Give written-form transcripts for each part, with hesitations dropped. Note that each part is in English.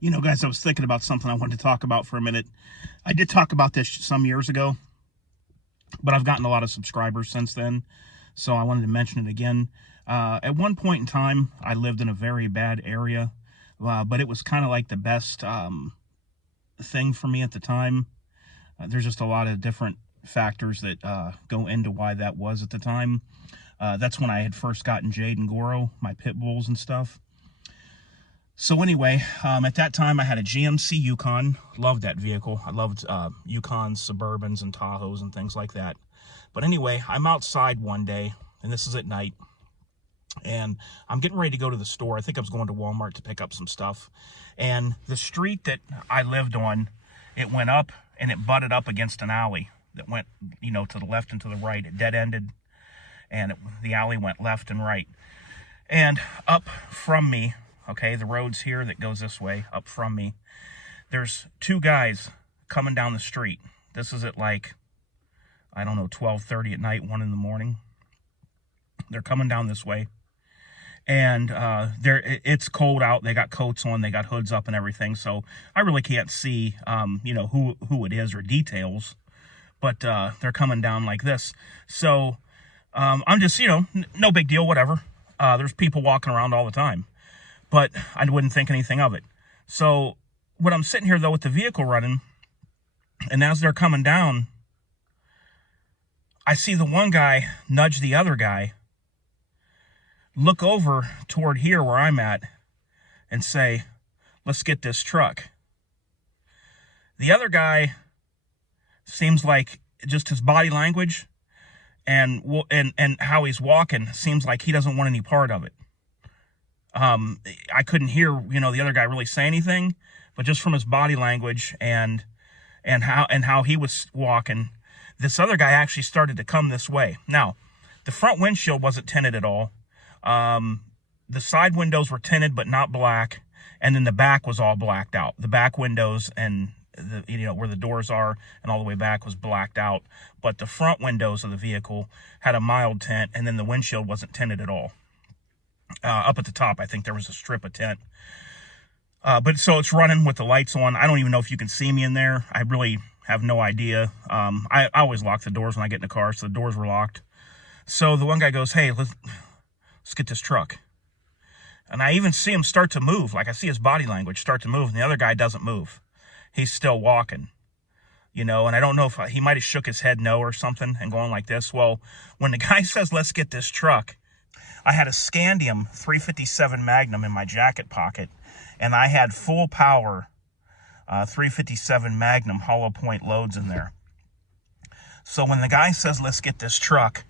You know, guys, I was thinking about something I wanted to talk about for a minute. I did talk about this some years ago, but I've gotten a lot of subscribers since then, so I wanted to mention it again. At one point in time, I lived in a very bad area, but it was kind of like the best thing for me at the time. There's just a lot of different factors that go into why that was at the time. That's when I had first gotten Jade and Goro, my pit bulls and stuff. So anyway, at that time I had a GMC Yukon. Loved that vehicle. I loved Yukons, Suburbans, and Tahoes and things like that. But anyway, I'm outside one day, and this is at night, and I'm getting ready to go to the store. I think I was going to Walmart to pick up some stuff. And the street that I lived on, it went up and it butted up against an alley that went, you know, to the left and to the right. It dead-ended, and the alley went left and right. And up from me, okay, the road's here that goes this way, up from me, there's two guys coming down the street. This is at like, I don't know, 12:30 at night, 1 in the morning. They're coming down this way. And it's cold out. They got coats on, they got hoods up and everything. So I really can't see, you know, who it is or details. But they're coming down like this. So I'm just, you know, no big deal, whatever. There's people walking around all the time. But I wouldn't think anything of it. So when I'm sitting here, though, with the vehicle running, and as they're coming down, I see the one guy nudge the other guy, look over toward here where I'm at, and say, "Let's get this truck." The other guy seems like just his body language and how he's walking seems like he doesn't want any part of it. I couldn't hear, you know, the other guy really say anything, but just from his body language and how he was walking, this other guy actually started to come this way. Now, the front windshield wasn't tinted at all. The side windows were tinted, but not black. And then the back was all blacked out. The back windows and you know, where the doors are and all the way back was blacked out. But the front windows of the vehicle had a mild tint, and then the windshield wasn't tinted at all. Up at the top, I think there was a strip of tint. But so it's running with the lights on. I don't even know if you can see me in there. I really have no idea. I always lock the doors when I get in the car, so the doors were locked. So the one guy goes, "Hey, let's get this truck." And I even see him start to move. Like, I see his body language start to move, and the other guy doesn't move. He's still walking, you know, and I don't know if he might have shook his head no or something and going like this. Well, when the guy says, "Let's get this truck," I had a Scandium 357 Magnum in my jacket pocket, and I had full power 357 Magnum hollow point loads in there. So when the guy says, "Let's get this truck,"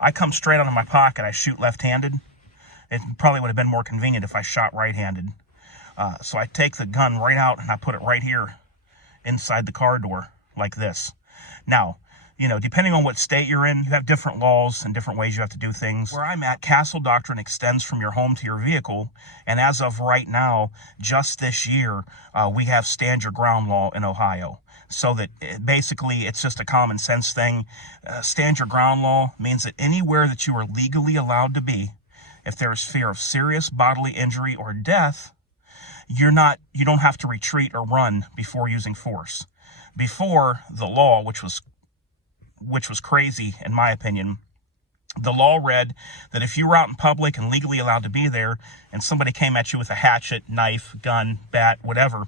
I come straight out of my pocket. I shoot left-handed. It probably would have been more convenient if I shot right-handed. So I take the gun right out and I put it right here inside the car door like this. Now, you know, depending on what state you're in, you have different laws and different ways you have to do things. Where I'm at, castle doctrine extends from your home to your vehicle. And as of right now, just this year, we have stand your ground law in Ohio. So that basically it's just a common sense thing. Stand your ground law means that anywhere that you are legally allowed to be, if there is fear of serious bodily injury or death, you don't have to retreat or run before using force. Before the law, which was crazy in my opinion, the law read that if you were out in public and legally allowed to be there and somebody came at you with a hatchet, knife, gun, bat, whatever,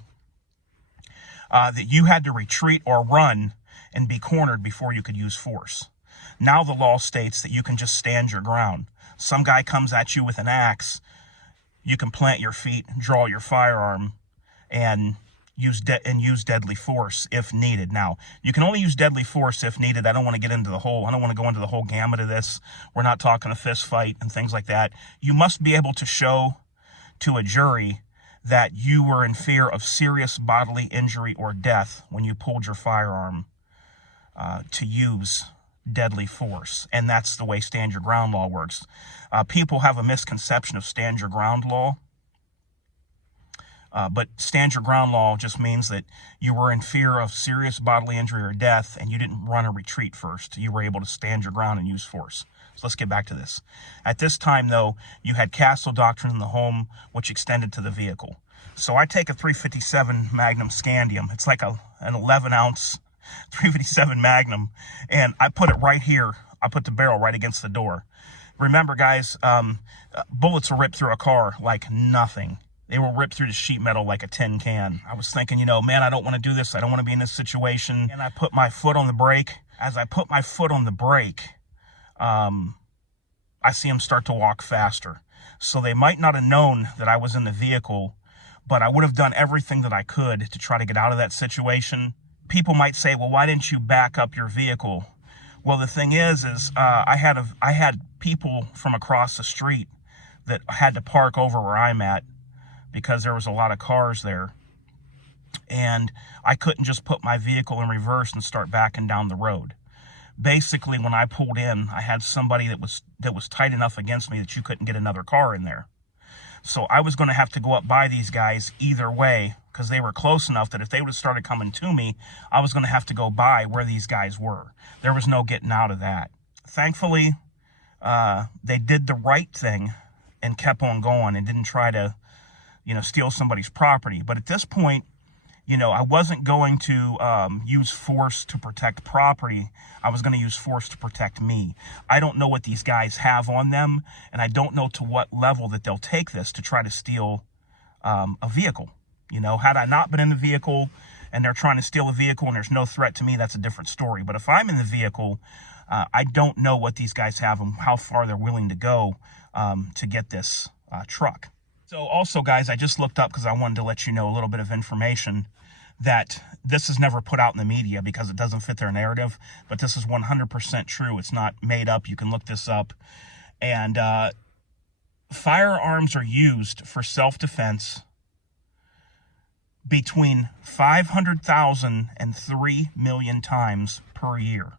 that you had to retreat or run and be cornered before you could use force. Now the law states that you can just stand your ground. Some guy comes at you with an axe, you can plant your feet, draw your firearm, and use deadly force if needed. Now, you can only use deadly force if needed. I don't want to go into the whole gamut of this. We're not talking a fist fight and things like that. You must be able to show to a jury that you were in fear of serious bodily injury or death when you pulled your firearm to use deadly force. And that's the way stand your ground law works. People have a misconception of stand your ground law. But stand your ground law just means that you were in fear of serious bodily injury or death and you didn't run or retreat first. You were able to stand your ground and use force. So let's get back to this. At this time, though, you had castle doctrine in the home, which extended to the vehicle. So I take a 357 Magnum Scandium. It's like an 11-ounce 357 Magnum, and I put it right here. I put the barrel right against the door. Remember, guys, bullets are ripped through a car like nothing. They were ripped through the sheet metal like a tin can. I was thinking, you know, man, I don't want to do this. I don't want to be in this situation. And I put my foot on the brake. As I put my foot on the brake, I see them start to walk faster. So they might not have known that I was in the vehicle, but I would have done everything that I could to try to get out of that situation. People might say, well, why didn't you back up your vehicle? Well, the thing is I had people from across the street that had to park over where I'm at because there was a lot of cars there. And I couldn't just put my vehicle in reverse and start backing down the road. Basically, when I pulled in, I had somebody that was tight enough against me that you couldn't get another car in there. So I was going to have to go up by these guys either way, because they were close enough that if they would have started coming to me, I was going to have to go by where these guys were. There was no getting out of that. Thankfully, they did the right thing and kept on going and didn't try to, you know, steal somebody's property. But at this point, you know, I wasn't going to use force to protect property. I was going to use force to protect me. I don't know what these guys have on them, and I don't know to what level that they'll take this to try to steal a vehicle. You know, had I not been in the vehicle and they're trying to steal a vehicle and there's no threat to me, that's a different story. But if I'm in the vehicle, I don't know what these guys have and how far they're willing to go to get this truck. So also, guys, I just looked up because I wanted to let you know a little bit of information that this is never put out in the media because it doesn't fit their narrative, but this is 100% true. It's not made up. You can look this up. And firearms are used for self-defense between 500,000 and 3 million times per year.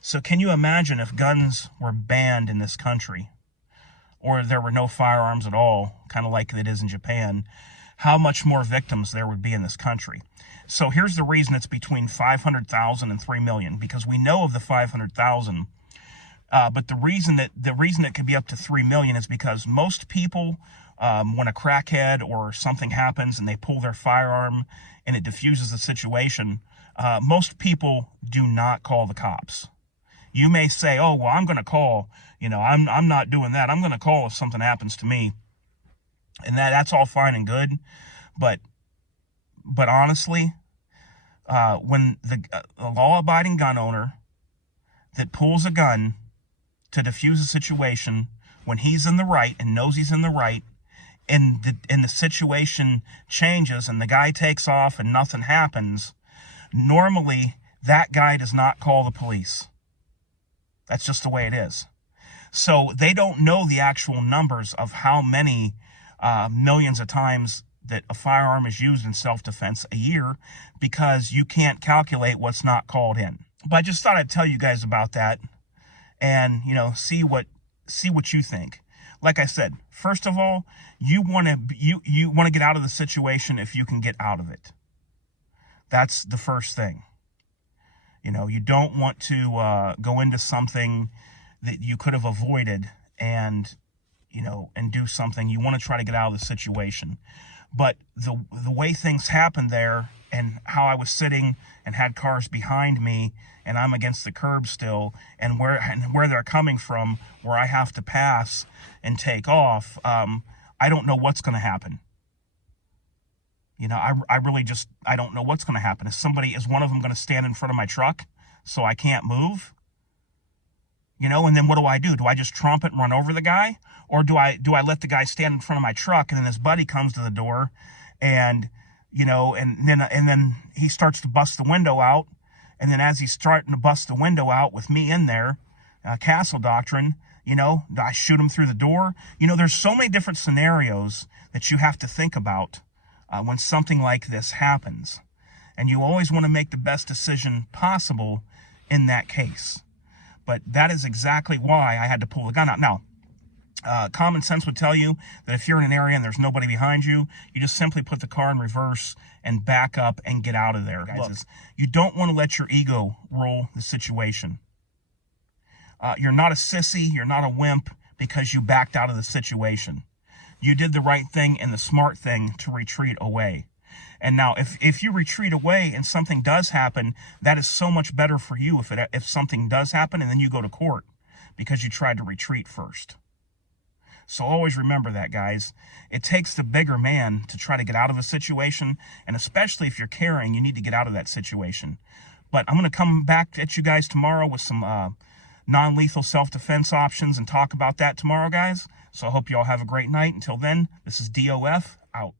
So can you imagine if guns were banned in this country, or there were no firearms at all, kind of like it is in Japan, how much more victims there would be in this country? So here's the reason it's between 500,000 and 3 million, because we know of the 500,000, but the reason it could be up to 3 million is because most people, when a crackhead or something happens and they pull their firearm and it diffuses the situation, most people do not call the cops. You may say, oh, well, I'm going to call, you know, I'm not doing that. I'm going to call if something happens to me. And that's all fine and good. But honestly, when a law-abiding gun owner that pulls a gun to defuse a situation, when he's in the right and knows he's in the right, and the situation changes and the guy takes off and nothing happens, normally that guy does not call the police. That's just the way it is. So they don't know the actual numbers of how many millions of times that a firearm is used in self-defense a year, because you can't calculate what's not called in. But I just thought I'd tell you guys about that, and you know, see what you think. Like I said, first of all, you want to get out of the situation if you can get out of it. That's the first thing. You know, you don't want to go into something that you could have avoided and, you know, and do something. You want to try to get out of the situation. But the way things happened there, and how I was sitting and had cars behind me and I'm against the curb still, and where they're coming from, where I have to pass and take off, I don't know what's going to happen. You know, I really just, I don't know what's going to happen. Is one of them going to stand in front of my truck so I can't move? You know, and then what do? Do I just tromp it and run over the guy? Or do I let the guy stand in front of my truck, and then his buddy comes to the door and, you know, and then he starts to bust the window out. And then as he's starting to bust the window out with me in there, castle doctrine, you know, do I shoot him through the door? You know, there's so many different scenarios that you have to think about when something like this happens. And you always want to make the best decision possible in that case. But that is exactly why I had to pull the gun out. Now, common sense would tell you that if you're in an area and there's nobody behind you, you just simply put the car in reverse and back up and get out of there. Guys, look, you don't want to let your ego rule the situation. You're not a sissy, you're not a wimp because you backed out of the situation. you did the right thing and the smart thing to retreat away. And now, if you retreat away and something does happen, that is so much better for you if something does happen and then you go to court because you tried to retreat first. So always remember that, guys. It takes the bigger man to try to get out of a situation, and especially if you're carrying, you need to get out of that situation. But I'm going to come back at you guys tomorrow with some non-lethal self-defense options and talk about that tomorrow, guys. So I hope you all have a great night. Until then, this is DOF, out.